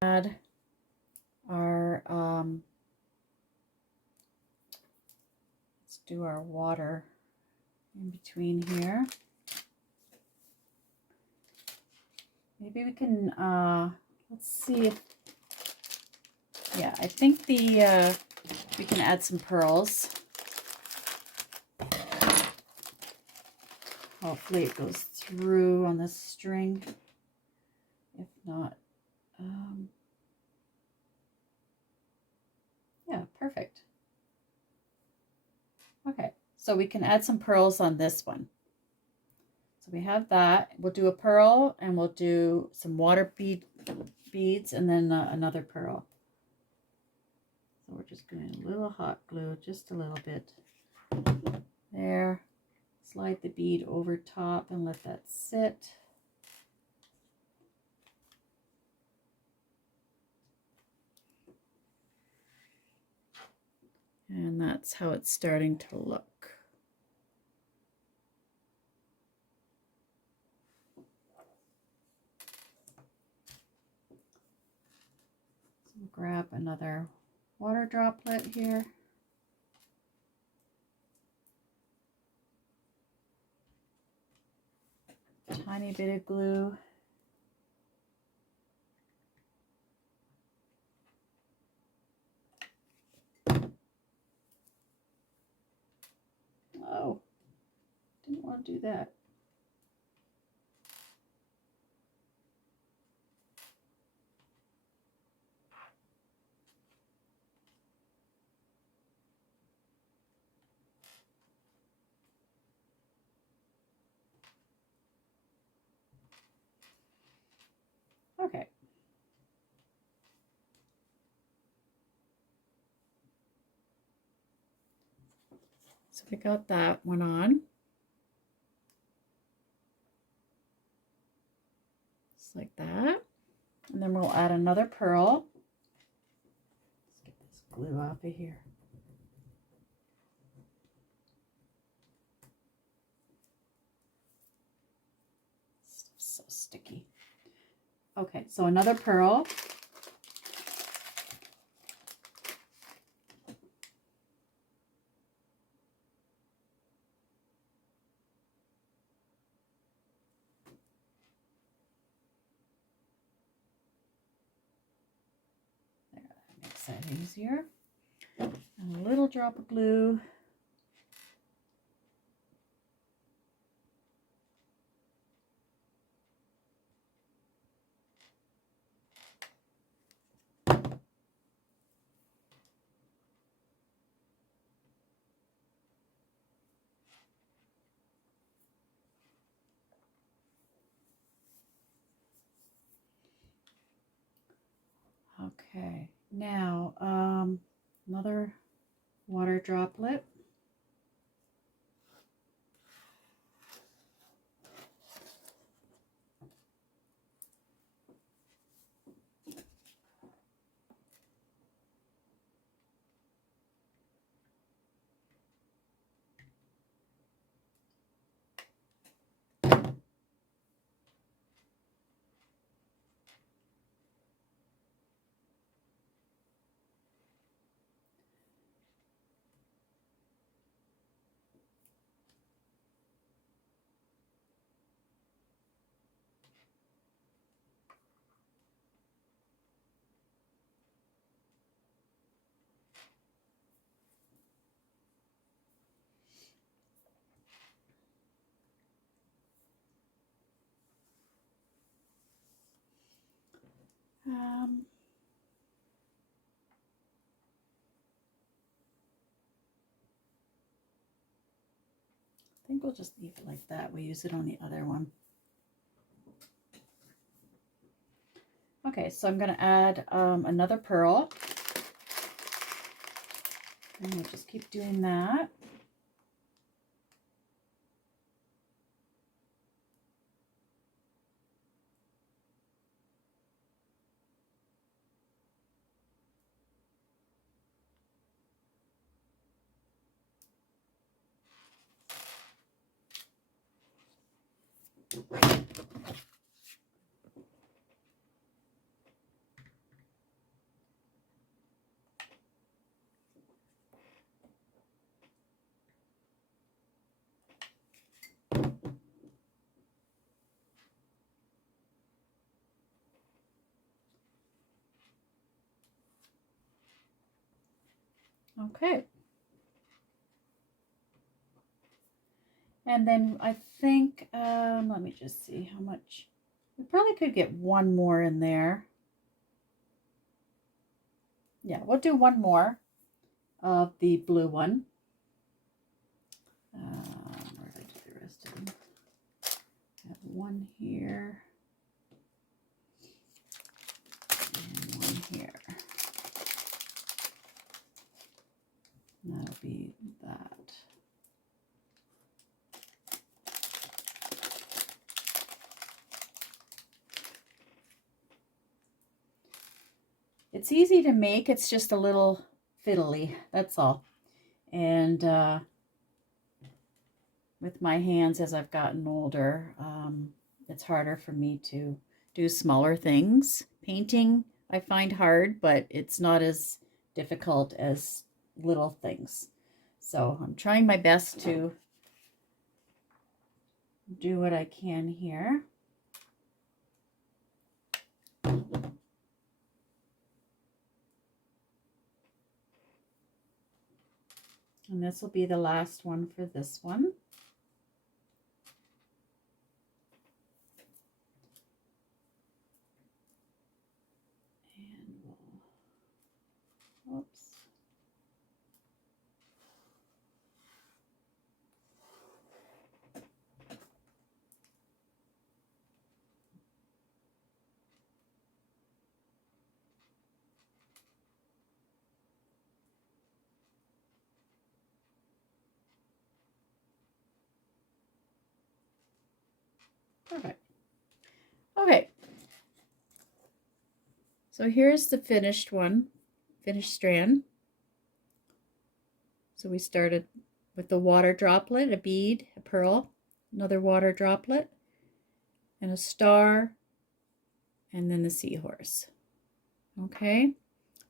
Add our, let's do our water in between here. Maybe we can, let's see if, yeah, I think the, we can add some pearls. Hopefully it goes through on this string. If not, yeah, perfect. Okay, so we can add some pearls on this one. So we have that. We'll do a pearl and we'll do some water beads and then another pearl. So we're just going a little hot glue, just a little bit there. Slide the bead over top and let that sit. And that's how it's starting to look. So we'll grab another water droplet here. Tiny bit of glue. Oh, didn't want to do that. Okay. So we got that one on. Just like that. And then we'll add another pearl. Let's get this glue off of here. So sticky. Okay, so another pearl. There, that makes that easier. And a little drop of glue. Okay, now another water droplet. I think we'll just leave it like that. We use it on the other one. Okay, so I'm going to add another pearl. And we'll just keep doing that. Okay. And then I think, let me just see how much. We probably could get one more in there. Yeah, we'll do one more of the blue one. Where did I do the rest of them? I have one here and one here. And that'll be that. It's easy to make, it's just a little fiddly, that's all. And with my hands as I've gotten older, it's harder for me to do smaller things. Painting I find hard, but it's not as difficult as little things. So I'm trying my best to do what I can here. And this will be the last one for this one. And we'll, oops. Perfect. Okay. So here's the finished one, finished strand. So we started with the water droplet, a bead, a pearl, another water droplet, and a star, and then the seahorse. Okay,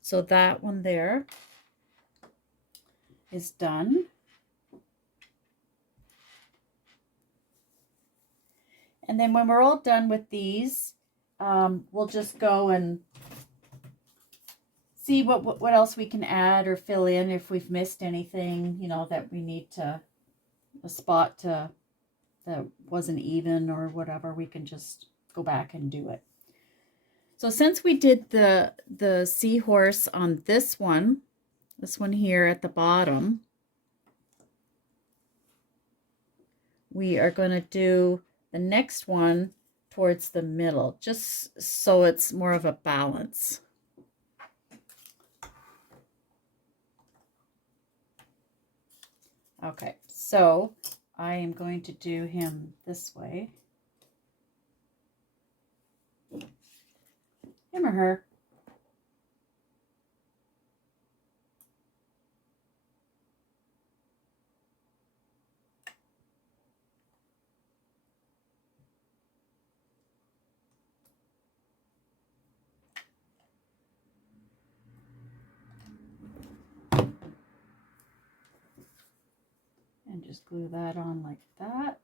so that one there is done. And then when we're all done with these, we'll just go and see what else we can add or fill in if we've missed anything, you know, that we need to, a spot to that wasn't even or whatever, we can just go back and do it. So since we did the seahorse on this one here at the bottom, we are going to do the next one towards the middle, just so it's more of a balance. Okay, so I am going to do him this way. Him or her. And just glue that on like that.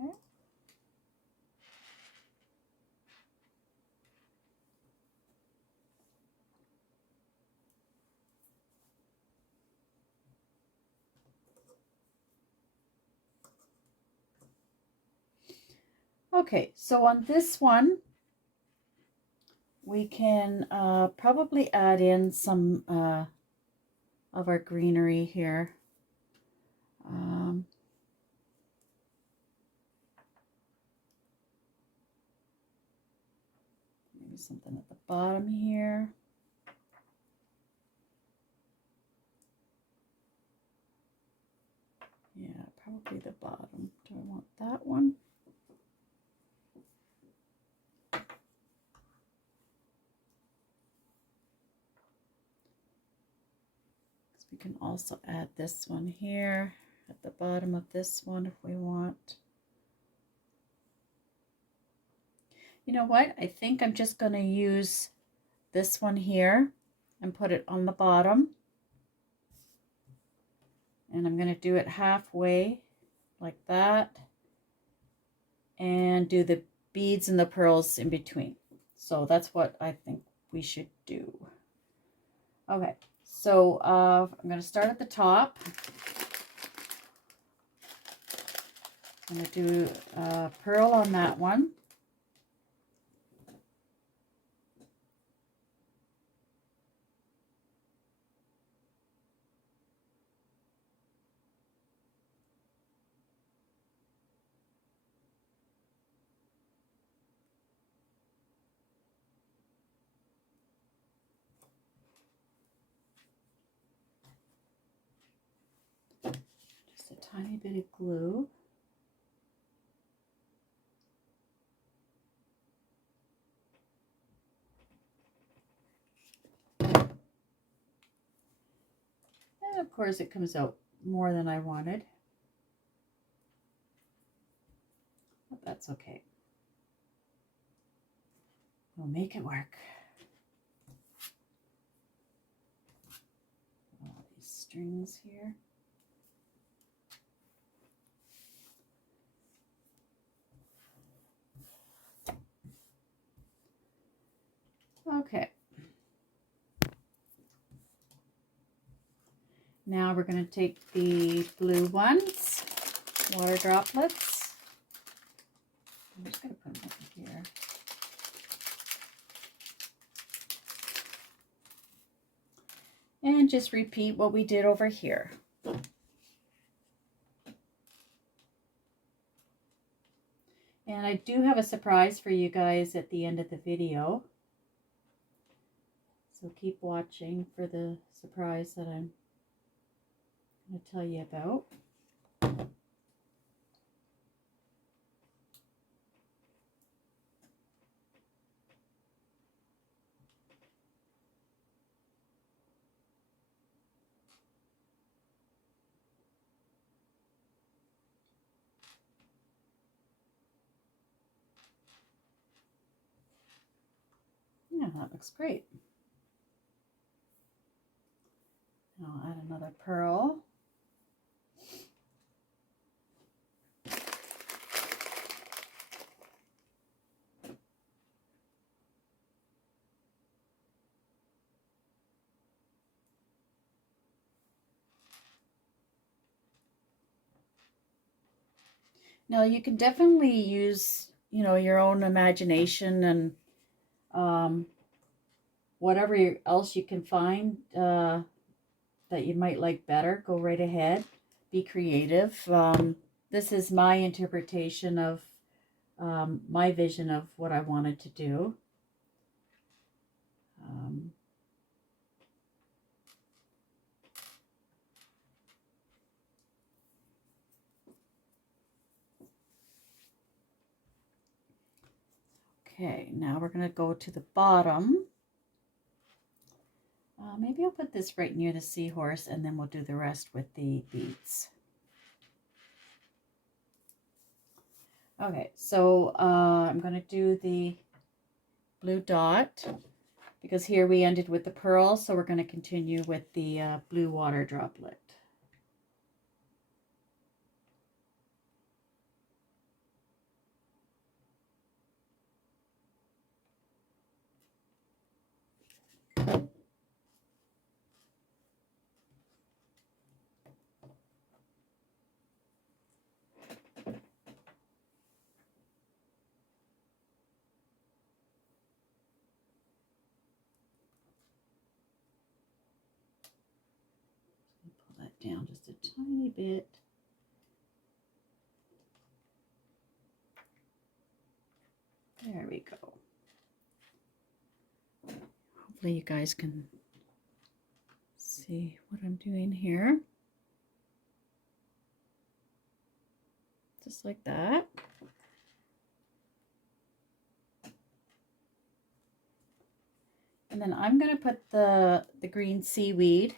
Okay. Okay, so on this one, we can probably add in some of our greenery here. Maybe something at the bottom here. Yeah, probably the bottom. Do I want that one? We can also add this one here at the bottom of this one if we want. You know what? I think I'm just going to use this one here and put it on the bottom. And I'm going to do it halfway like that. And do the beads and the pearls in between. So that's what I think we should do. Okay, so I'm going to start at the top. I'm going to do a pearl on that one. Just a tiny bit of glue. And of course it comes out more than I wanted. But that's okay. We'll make it work. All these strings here. Okay. Now we're going to take the blue ones, water droplets. I'm just going to put them over here. And just repeat what we did over here. And I do have a surprise for you guys at the end of the video. So keep watching for the surprise that I'm going to tell you about. Yeah, that looks great. I'll add another pearl. Now you can definitely use, you know, your own imagination and whatever else you can find that you might like better. Go right ahead. Be creative. This is my interpretation of my vision of what I wanted to do. Okay, now we're going to go to the bottom. Maybe I'll put this right near the seahorse and then we'll do the rest with the beads. Okay, so I'm going to do the blue dot because here we ended with the pearl, so we're going to continue with the blue water droplet. Pull that down just a tiny bit. There we go. Hopefully you guys can see what I'm doing here. Just like that. And then I'm going to put the green seaweed.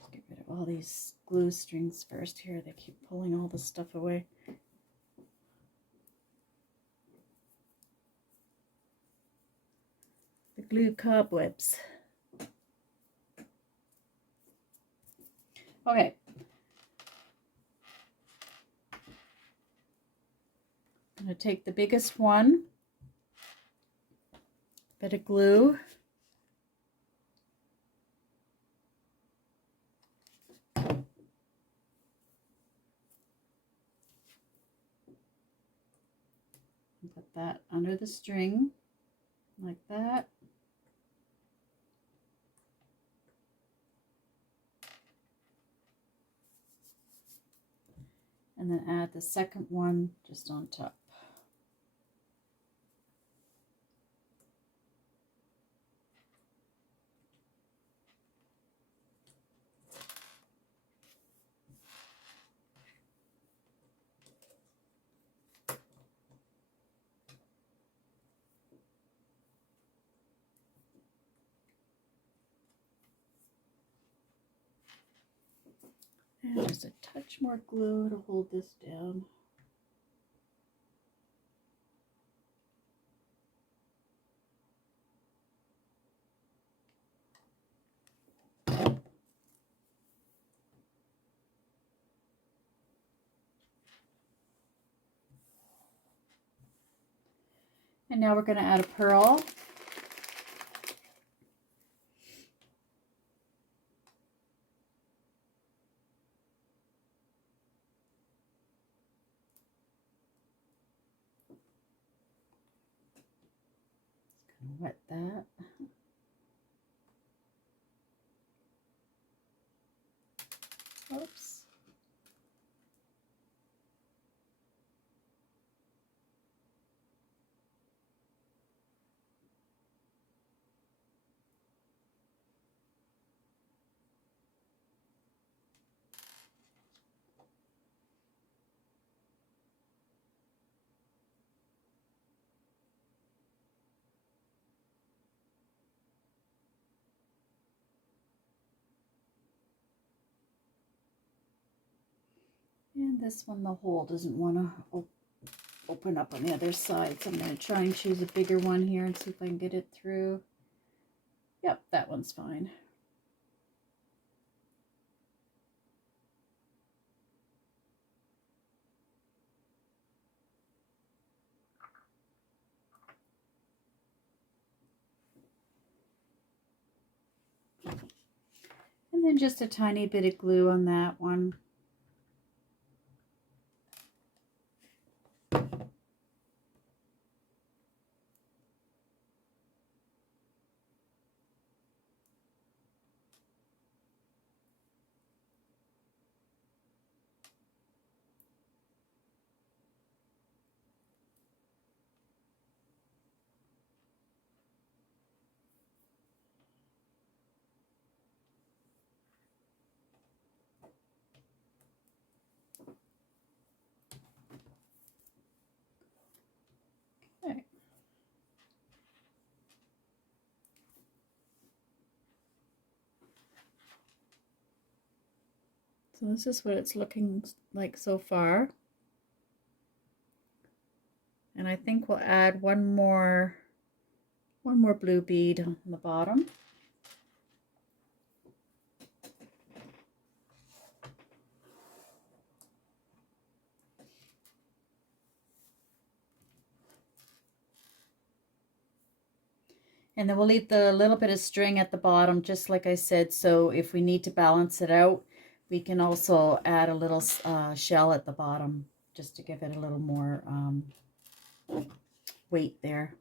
Let's get rid of all these glue strings first here. They keep pulling all the stuff away. The glue cobwebs. Okay. I'm going to take the biggest one, bit of glue, and put that under the string like that. And then add the second one just on top. And just a touch more glue to hold this down. And now we're going to add a pearl. Wet that. Oops. And this one, the hole doesn't want to open up on the other side, so I'm going to try and choose a bigger one here and see if I can get it through. Yep, that one's fine. And then just a tiny bit of glue on that one. Okay. So this is what it's looking like so far. And I think we'll add one more blue bead on the bottom. And then we'll leave the little bit of string at the bottom, just like I said, so if we need to balance it out, we can also add a little shell at the bottom, just to give it a little more weight there.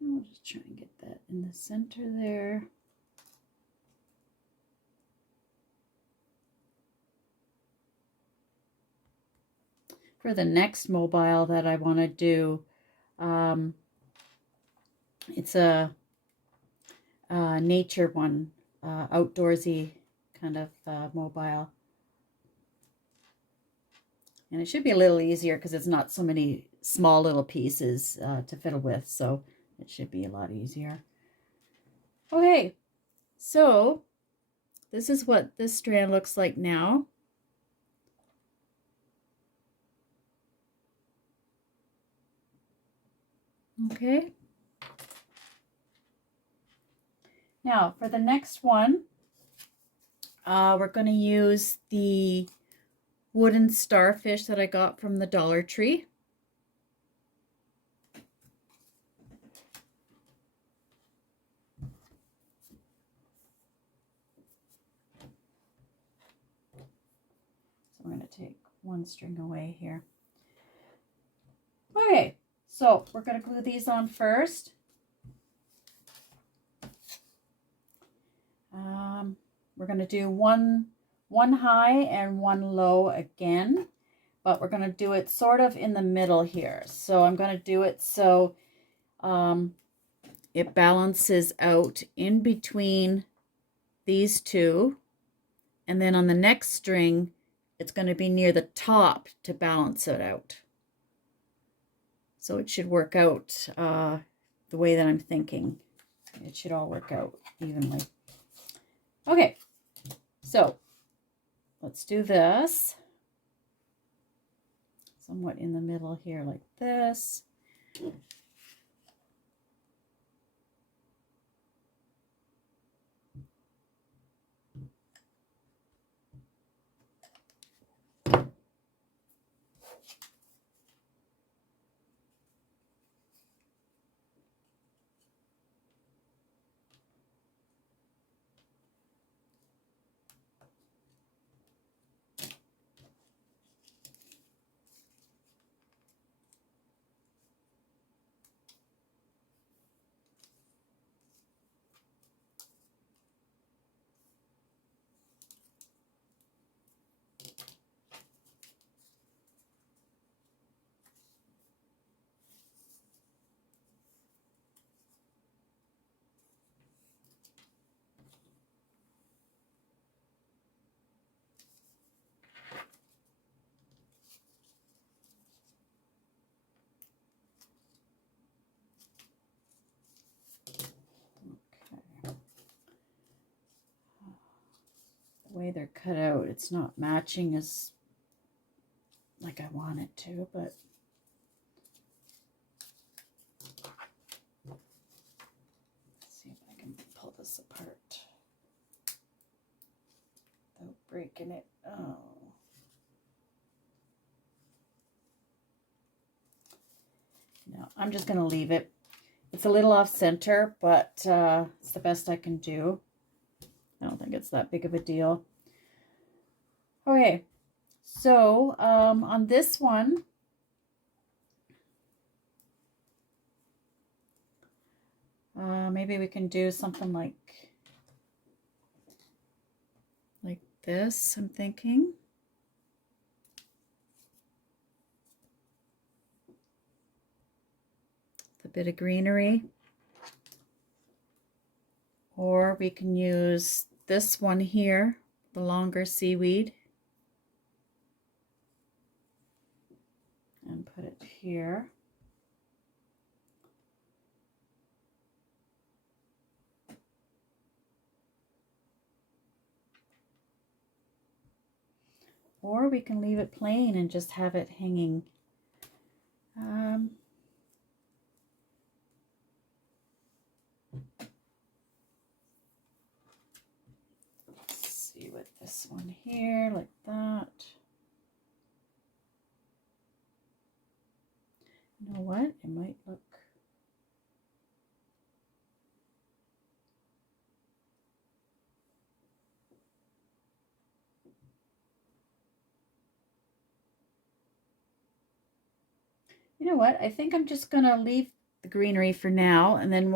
We'll just try and get that in the center there. For the next mobile that I want to do, it's a nature one, outdoorsy kind of mobile. And it should be a little easier because it's not so many small little pieces to fiddle with. So it should be a lot easier. Okay, so this is what this strand looks like now. Okay. Now for the next one, we're going to use the wooden starfish that I got from the Dollar Tree. So I'm going to take one string away here. Okay, so we're going to glue these on first. We're going to do one high and one low again, but we're going to do it sort of in the middle here. So I'm going to do it so it balances out in between these two, and then on the next string it's going to be near the top to balance it out. So it should work out the way that I'm thinking. It should all work out evenly. Okay, so let's do this. Somewhat in the middle here like this. The way they're cut out, it's not matching as like I want it to, but let's see if I can pull this apart without breaking it. Oh. No, I'm just going to leave it. It's a little off center, but it's the best I can do. I don't think it's that big of a deal. Okay, so on this one, maybe we can do something like this, I'm thinking. A bit of greenery. Or we can use this one here, the longer seaweed, and put it here. Or we can leave it plain and just have it hanging. Let's see with this one here, like that. You know what? It might look. You know what? I think I'm just going to leave the greenery for now, and then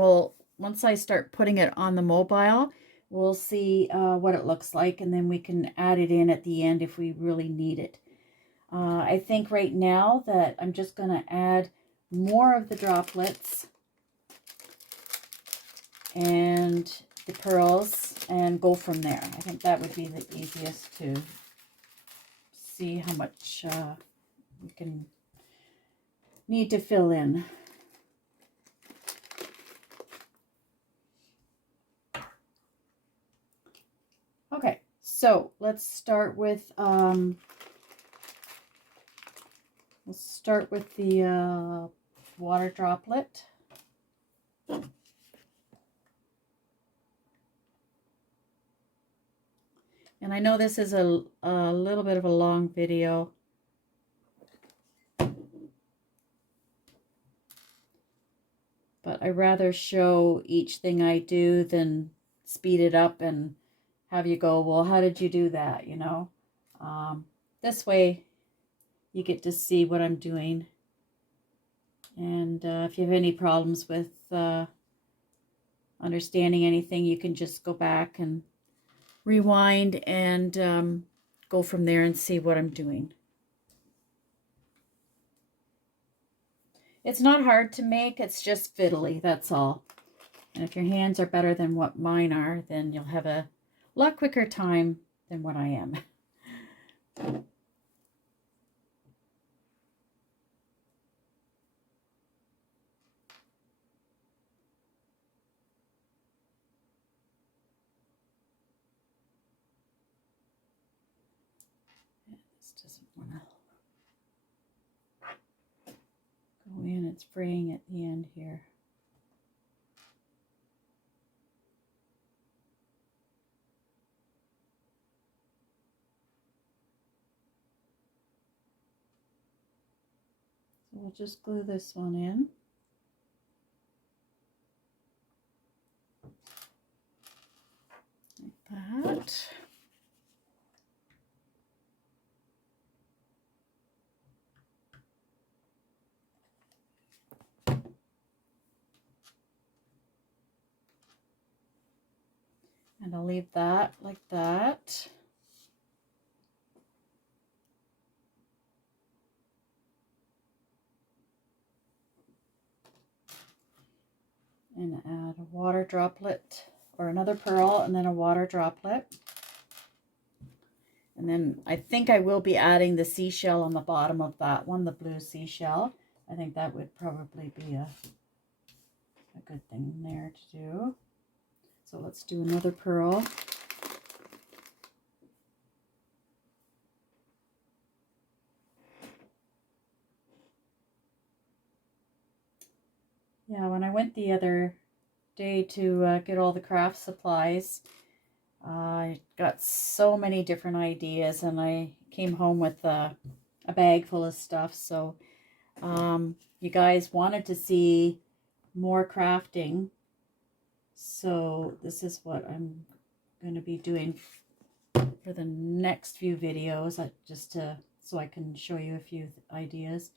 once I start putting it on the mobile, we'll see what it looks like, and then we can add it in at the end if we really need it. I think right now that I'm just going to add more of the droplets and the pearls and go from there. I think that would be the easiest to see how much you can need to fill in. Okay, so let's start with the water droplet. And I know this is a little bit of a long video, but I'd rather show each thing I do than speed it up and have you go, well, how did you do that, you know? This way you get to see what I'm doing. And if you have any problems with understanding anything, you can just go back and rewind and go from there and see what I'm doing. It's not hard to make, it's just fiddly, that's all. And if your hands are better than what mine are, then you'll have a lot quicker time than what I am. This doesn't want to go in, it's fraying at the end here. So we'll just glue this one in. Like that. And I'll leave that like that. And add a water droplet or another pearl and then a water droplet. And then I think I will be adding the seashell on the bottom of that one, the blue seashell. I think that would probably be a good thing there to do. So let's do another pearl. Yeah, when I went the other day to get all the craft supplies, I got so many different ideas and I came home with a bag full of stuff. So you guys wanted to see more crafting. So this is what I'm going to be doing for the next few videos, just so I can show you a few ideas.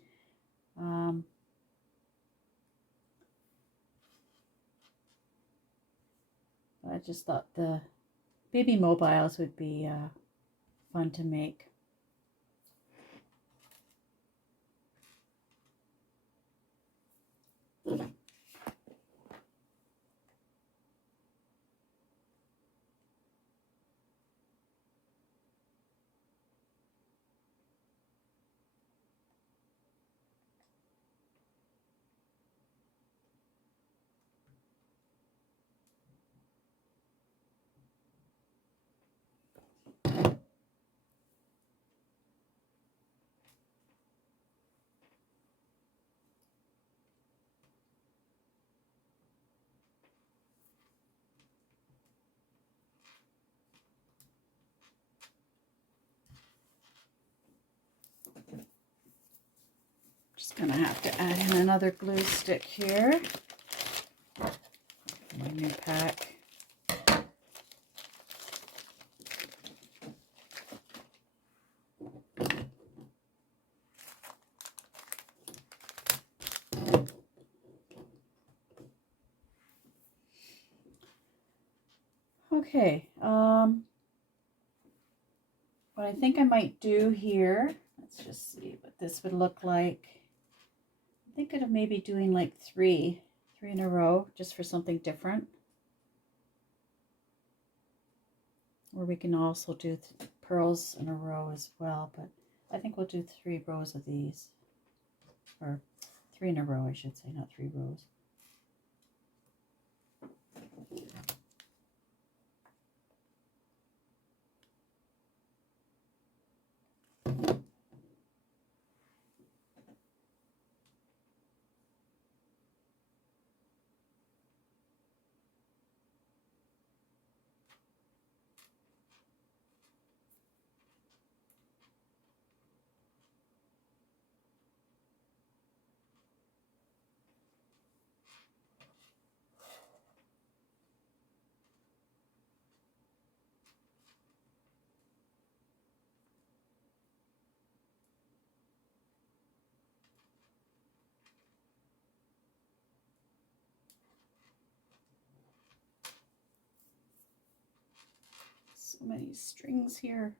I just thought the baby mobiles would be fun to make. Just gonna have to add in another glue stick here. My new pack. Okay, what I think I might do here, let's just see what this would look like. I'm thinking of maybe doing like three in a row, just for something different. Or we can also do pearls in a row as well, but I think we'll do 3 rows of these, or 3 in a row, I should say, not 3 rows. So many strings here.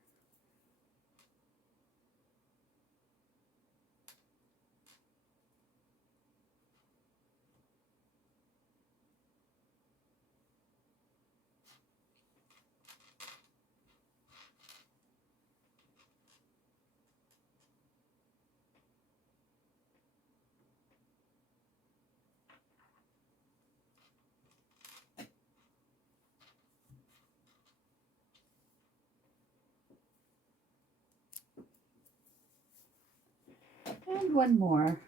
And one more.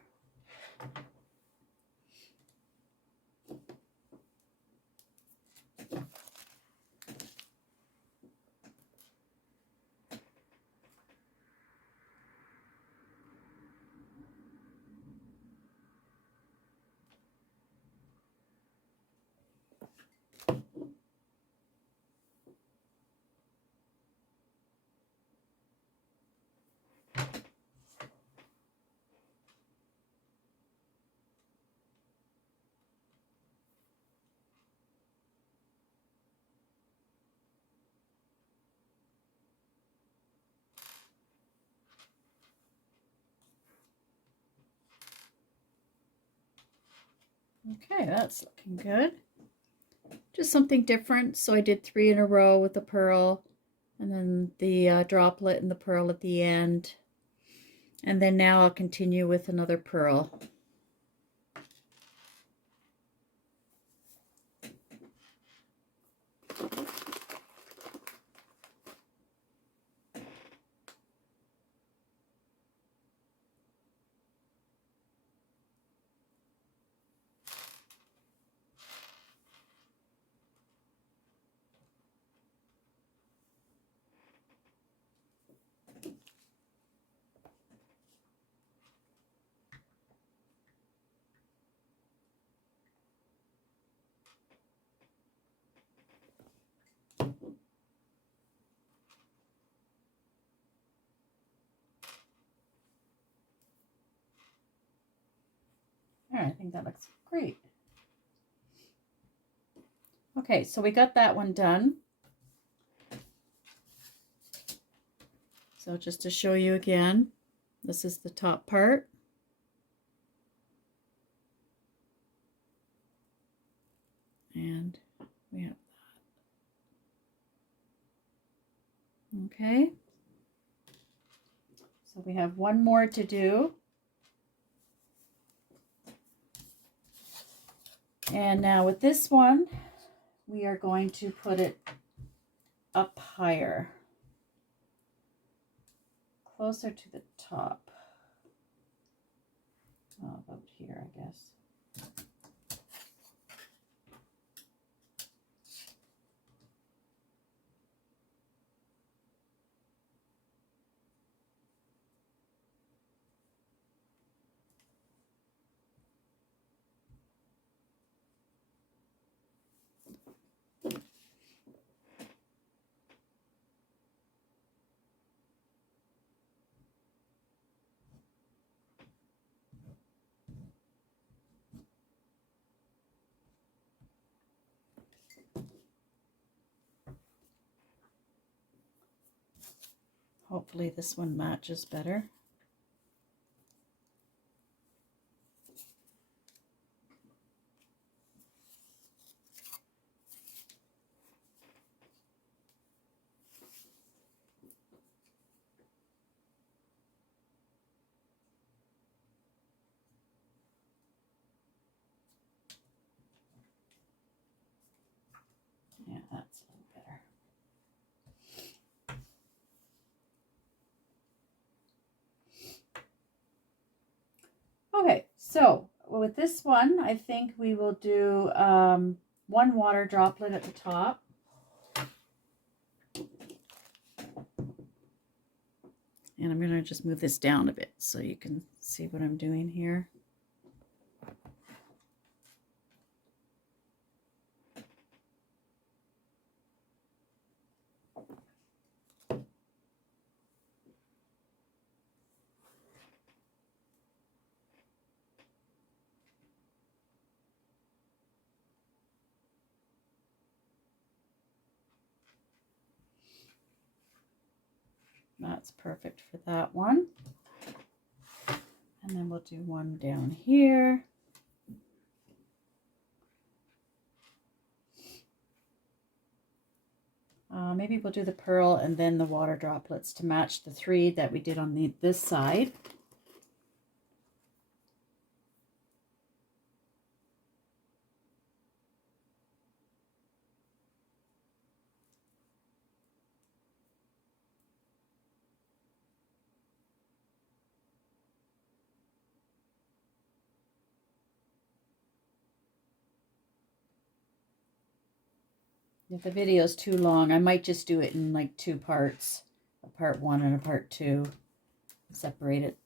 Okay, that's looking good. Just something different. So I did 3 in a row with the pearl, and then the droplet and the pearl at the end. And then now I'll continue with another pearl. All right, I think that looks great. Okay, so we got that one done. So just to show you again, this is the top part. And we have that. Okay. So we have one more to do. And now with this one, we are going to put it up higher, closer to the top. Oh, about here, I guess. Hopefully this one matches better. Yeah, that's a little better. Okay, so with this one, I think we will do one water droplet at the top. And I'm going to just move this down a bit so you can see what I'm doing here. That's perfect for that one. And then we'll do one down here. Maybe we'll do the pearl and then the water droplets to match the 3 that we did on this side. If the video is too long, I might just do it in like 2 parts, a part 1 and a part 2, separate it.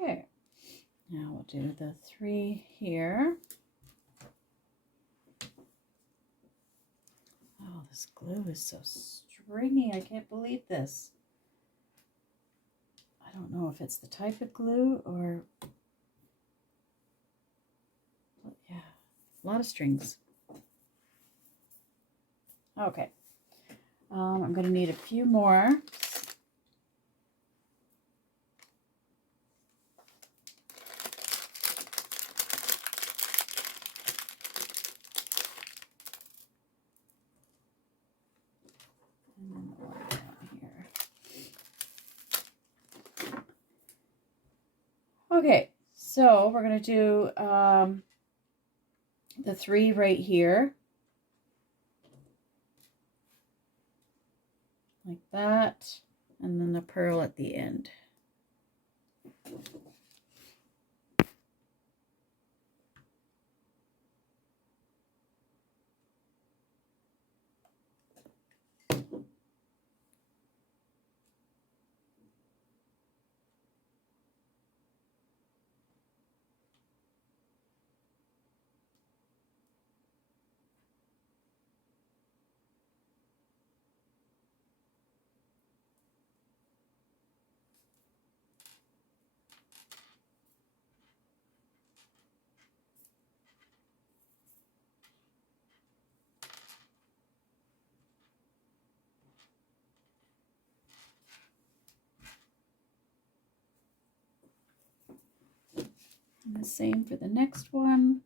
Okay, now we'll do the 3 here. Oh, this glue is so stringy. I can't believe this. I don't know if it's the type of glue or, yeah, a lot of strings. Okay, I'm going to need a few more. And then the one down here. Okay, so we're going to do the 3 right here. Like that, and then the pearl at the end. And the same for the next one.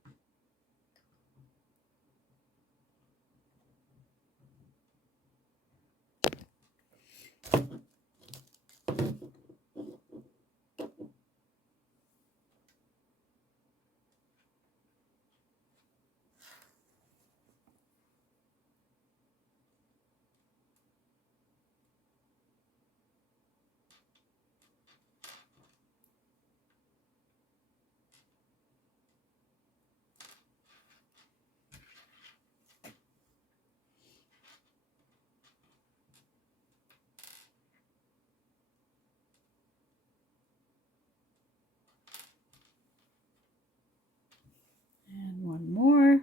And one more.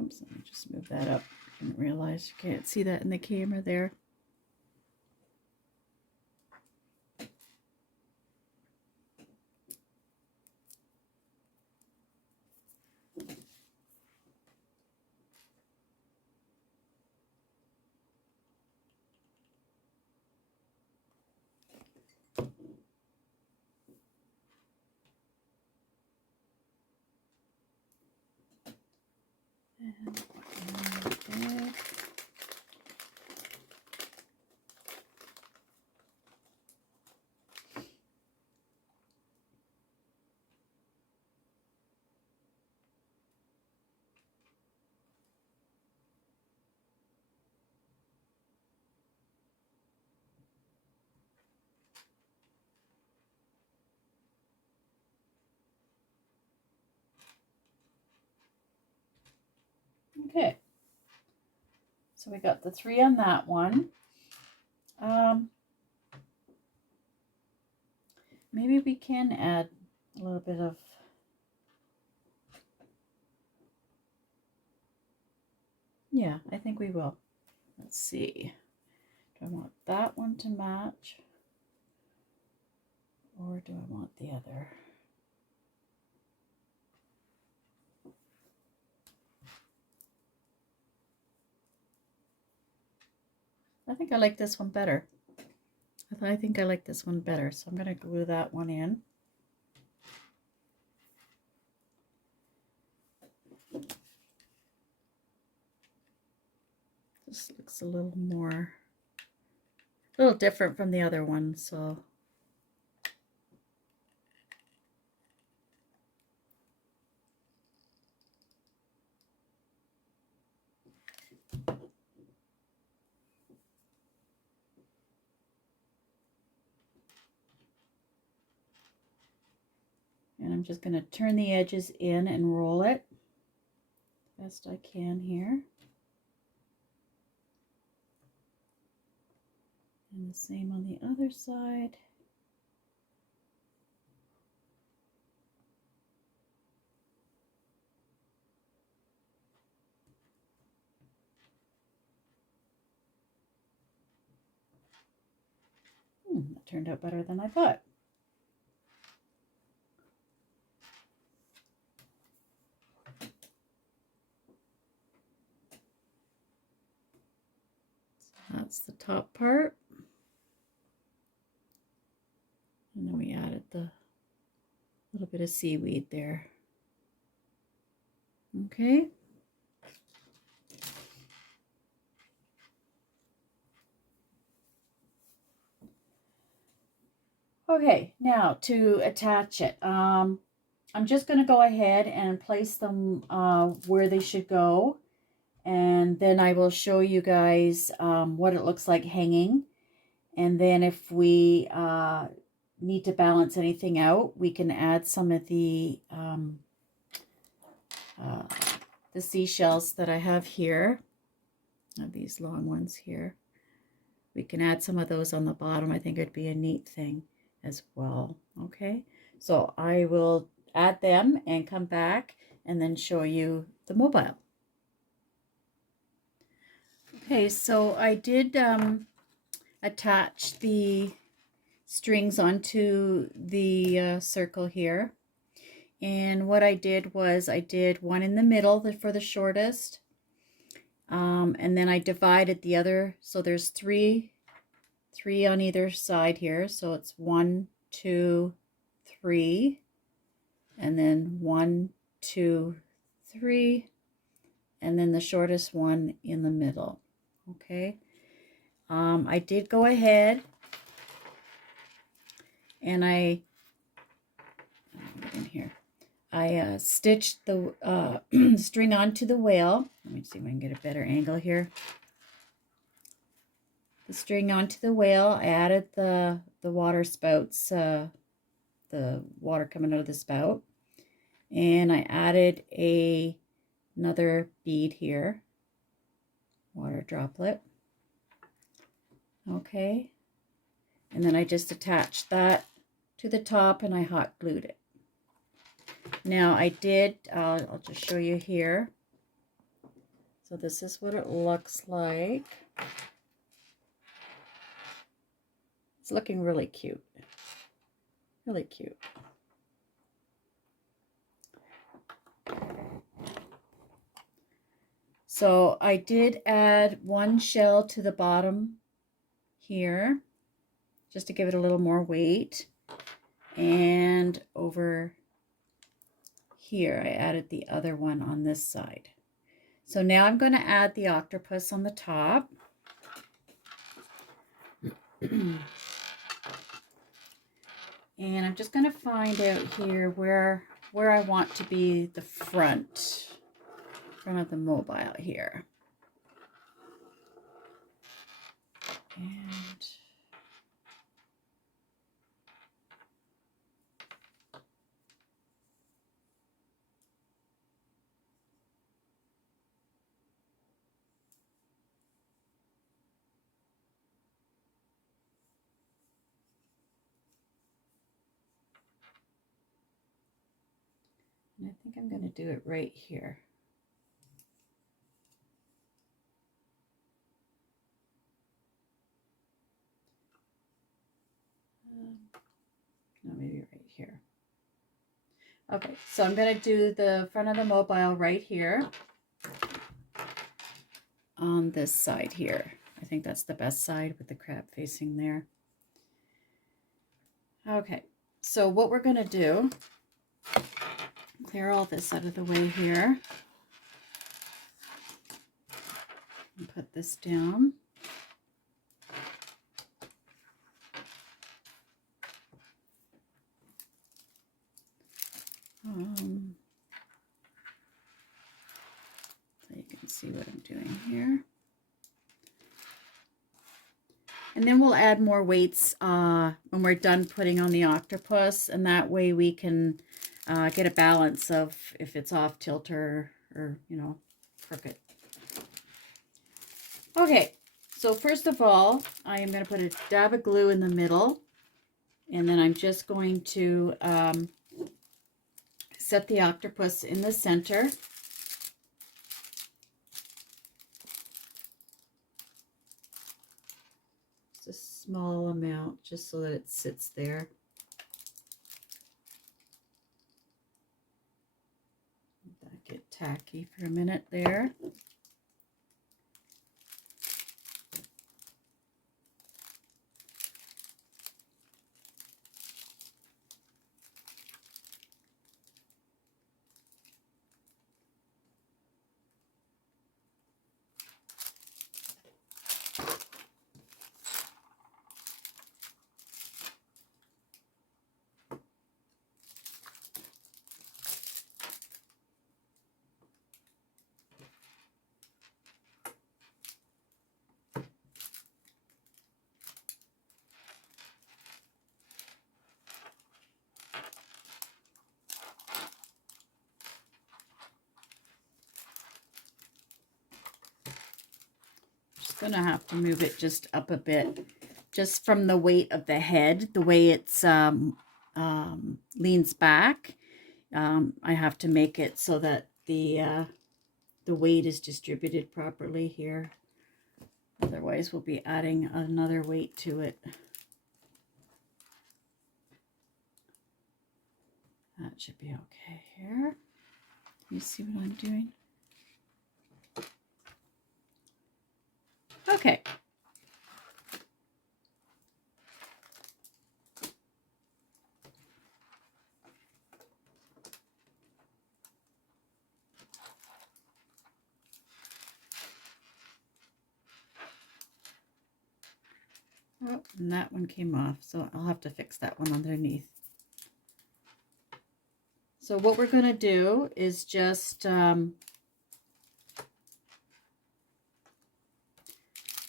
Oops, let me just move that up. I didn't realize you can't see that in the camera there. And okay, so we got the 3 on that one. Maybe we can add a little bit of, yeah, I think we will. Let's see. Do I want that one to match? Or do I want the other? I think I like this one better. I think I like this one better, so I'm going to glue that one in. This looks a little different from the other one, so. And I'm just going to turn the edges in and roll it best I can here. And the same on the other side. That turned out better than I thought. So that's the top part. And then we added the little bit of seaweed there. Okay. Okay, now to attach it, I'm just going to go ahead and place them where they should go, and then I will show you guys what it looks like hanging. And then if we need to balance anything out, we can add some of the seashells that I have here. I have these long ones here. We can add some of those on the bottom. I think it'd be a neat thing as well. Okay, so I will add them and come back and then show you the mobile. Okay, so I did attach the strings onto the circle here, and what I did was I did one in the middle for the shortest, and then I divided the other, so there's three on either side here, so it's 1, 2, 3, and then 1, 2, 3, and then the shortest one in the middle. Okay, I did go ahead and I stitched the string onto the whale. Let me see if I can get a better angle here. The string onto the whale. I added the water spouts, the water coming out of the spout, and I added another bead here, water droplet. Okay, and then I just attached that to the top and I hot glued it. Now I did, I'll just show you here. So this is what it looks like. It's looking really cute. Really cute. So I did add one shell to the bottom here, just to give it a little more weight. And over here, I added the other one on this side. So now I'm going to add the octopus on the top. And I'm just going to find out here where I want to be the front of the mobile here. And I think I'm going to do it right here. No, maybe right here. Okay, so I'm going to do the front of the mobile right here on this side here. I think that's the best side with the crab facing there. Okay, so what we're going to do, clear all this out of the way here. And put this down. So you can see what I'm doing here. And then we'll add more weights when we're done putting on the octopus, and that way we can get a balance of if it's off tilter or, you know, crooked. Okay, so first of all, I am going to put a dab of glue in the middle, and then I'm just going to set the octopus in the center. Just a small amount, just so that it sits there. Let that get tacky for a minute there. Gonna have to move it just up a bit, just from the weight of the head, the way it's leans back. I have to make it so that the weight is distributed properly here. Otherwise, we'll be adding another weight to it. That should be okay here. You see what I'm doing? Okay. Oh, and that one came off, so I'll have to fix that one underneath. So what we're going to do is just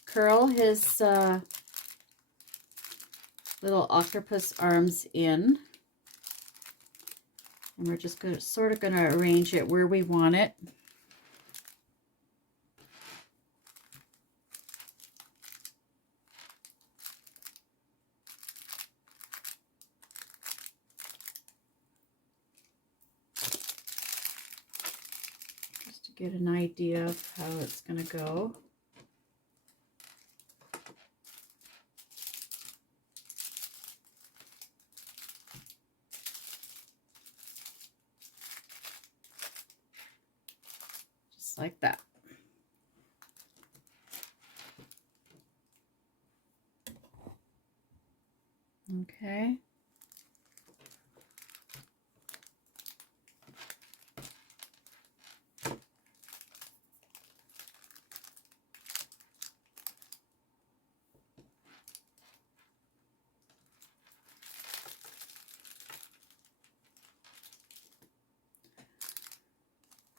curl his little octopus arms in, and we're just going to arrange it where we want it. Just to get an idea of how it's going to go. Like that. Okay.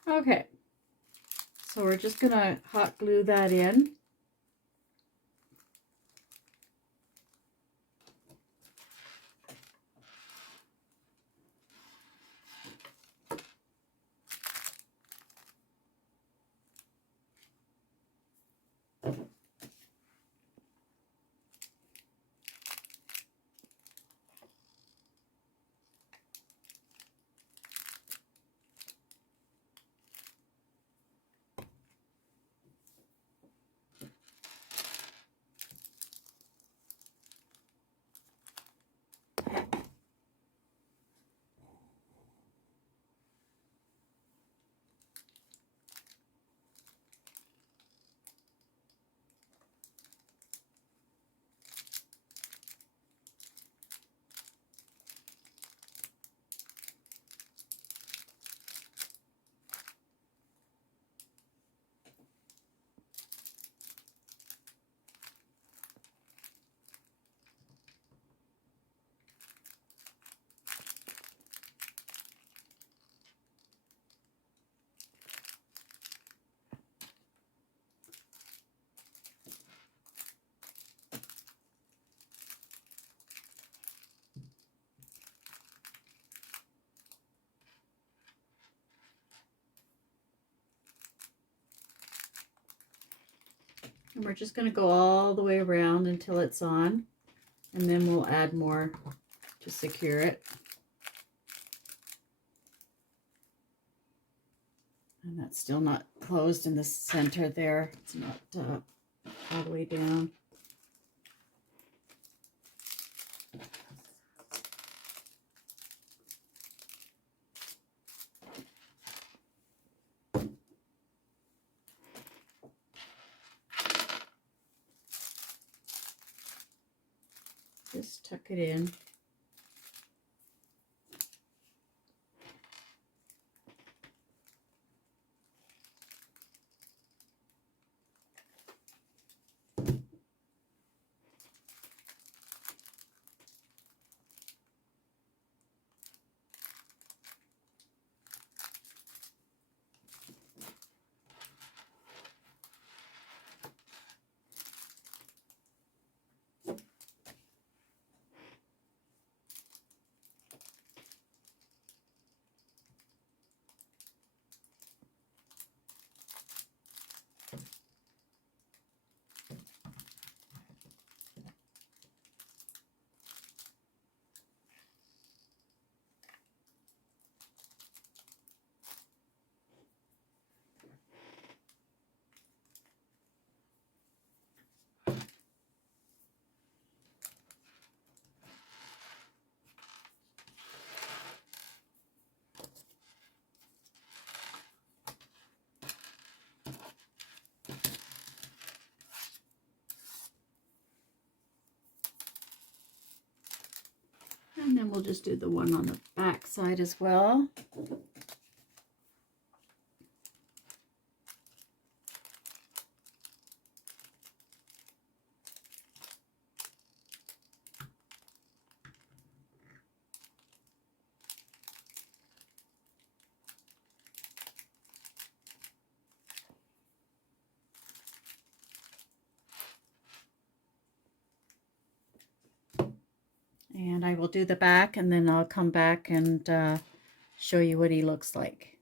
Okay, so we're just gonna hot glue that in. And we're just going to go all the way around until it's on, and then we'll add more to secure it. And that's still not closed in the center there. It's not all the way down. Just tuck it in. And then we'll just do the one on the back side as well. And I will do the back, and then I'll come back and show you what he looks like.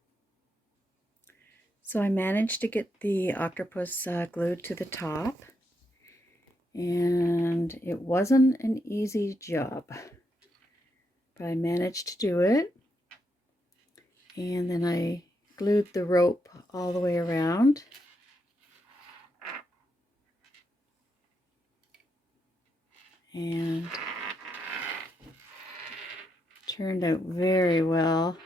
So I managed to get the octopus glued to the top, and it wasn't an easy job, but I managed to do it. And then I glued the rope all the way around. And turned out very well.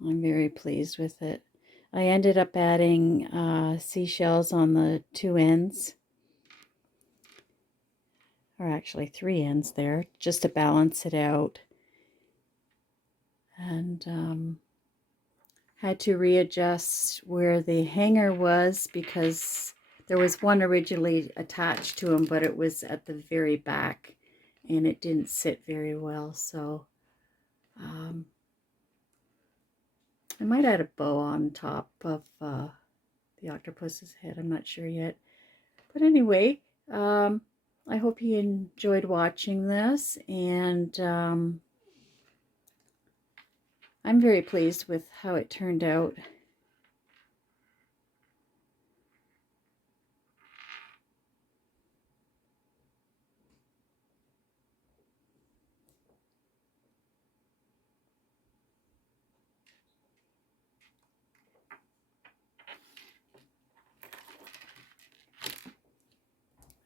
I'm very pleased with it. I ended up adding seashells on the two ends, or actually three ends there, just to balance it out. And had to readjust where the hanger was, because there was one originally attached to him, but it was at the very back and it didn't sit very well. So I might add a bow on top of the octopus's head. I'm not sure yet. But anyway, I hope you enjoyed watching this, and I'm very pleased with how it turned out.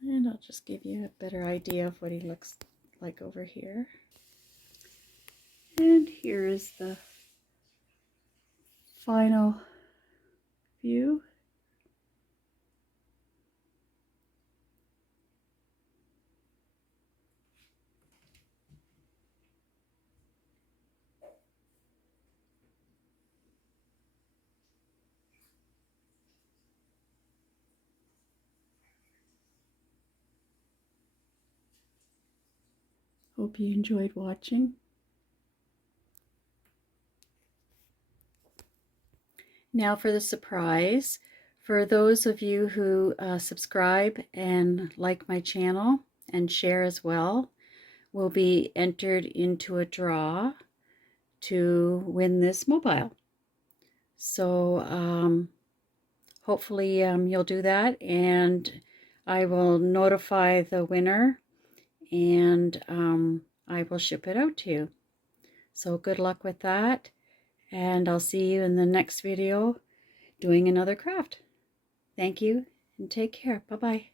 And I'll just give you a better idea of what he looks like over here. And here is the final view. Hope you enjoyed watching. Now for the surprise. For those of you who subscribe and like my channel and share as well, will be entered into a draw to win this mobile. So hopefully you'll do that, and I will notify the winner, and I will ship it out to you. So good luck with that, and I'll see you in the next video doing another craft. Thank you and take care. Bye-bye.